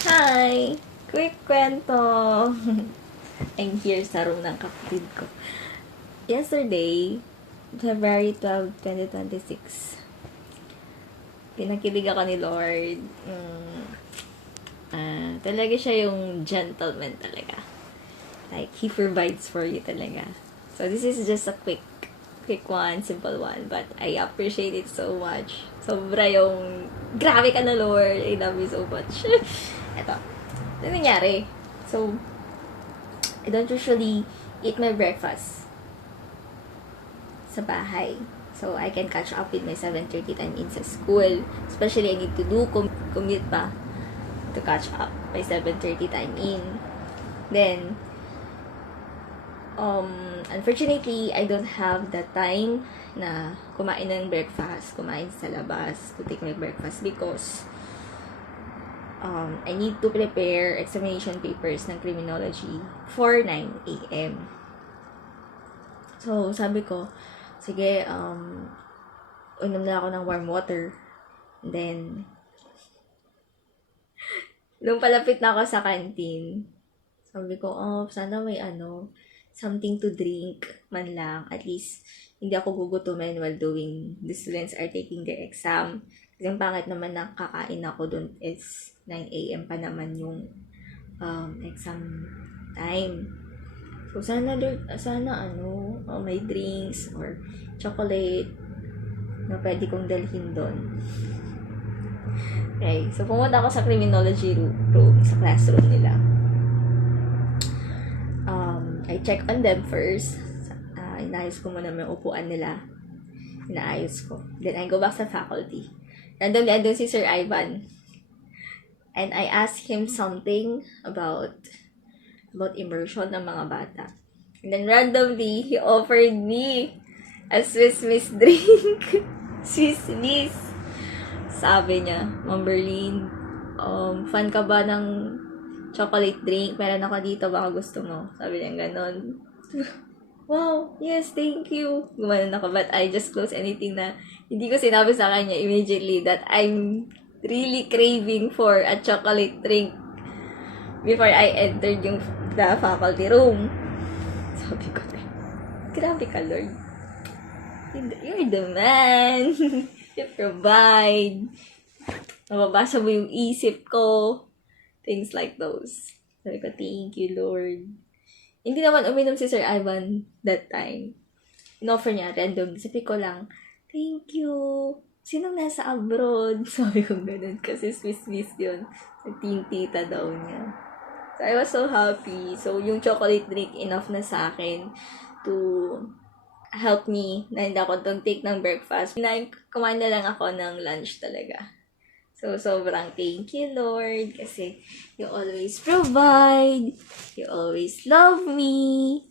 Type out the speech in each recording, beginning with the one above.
Hi! Quick kwento. I'm here sa room ng kapatid ko. Yesterday, February 12, 2026, pinakilig ako ni Lord. Talaga siya yung gentleman talaga. Like, He provides for you talaga. So, this is just a quick one, simple one. But I appreciate it so much. Sobra yung, grabe ka na Lord. I love you so much. Eto. Ano nangyari? So, I don't usually eat my breakfast sa bahay. So, I can catch up with my 7:30 time in sa school. Especially, I need to do commute pa to catch up my 7:30 time in. Then, unfortunately, I don't have the time na kumain ng breakfast, kumain sa labas, to take my breakfast because I need to prepare examination papers ng criminology for 9 a.m. So, sabi ko, sige, unom na ako ng warm water. And then, nung palapit na ako sa canteen, sabi ko, sana may something to drink man lang. At least, hindi ako gugutumin while the students are taking their exam. Kasi ang pangit naman na kakain ako dun is 9 a.m. pa naman yung exam time. So, sana may drinks or chocolate na pwede kong dalhin doon. Okay, so pumunta ako sa criminology room sa classroom nila. I check on them first. Inayos ko muna yung upuan nila. Inaayos ko. Then I go back sa faculty. Andun si Sir Ivan. And I asked him something about immersion ng mga bata. And then randomly, he offered me a Swiss Miss drink. Swiss Miss. Sabi niya, Ma'am Berlin, fan ka ba ng chocolate drink? Meron ako dito, baka gusto mo. Sabi niya ganon. Wow, yes, thank you. Gumanon ako, but I just close anything na hindi ko sinabi sa kanya immediately that I'm really craving for a chocolate drink before I entered the faculty room. Sabi ko, grabe ka, Lord. You're the man. You provide. Mababasa mo yung isip ko. Things like those. Sabi ko, thank you, Lord. Hindi naman uminom si Sir Ivan that time. In-offer niya, random. Sabi ko lang, thank you. Sinong nasa abroad? Sabi ko ganun. Kasi Swiss yun. Sa tita daw niya. So, I was so happy. So, yung chocolate drink, enough na sa akin to help me na hindi ako take ng breakfast. Kumain na lang ako ng lunch talaga. So, sobrang thank you, Lord. Kasi you always provide. You always love me.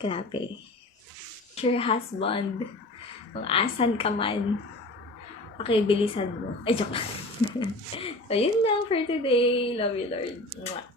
Grabe. Your husband. Kung asan ka man. Okay, bilisan mo. Ay, joke lang. So, yun lang for today. Love you, Lord. Mwah.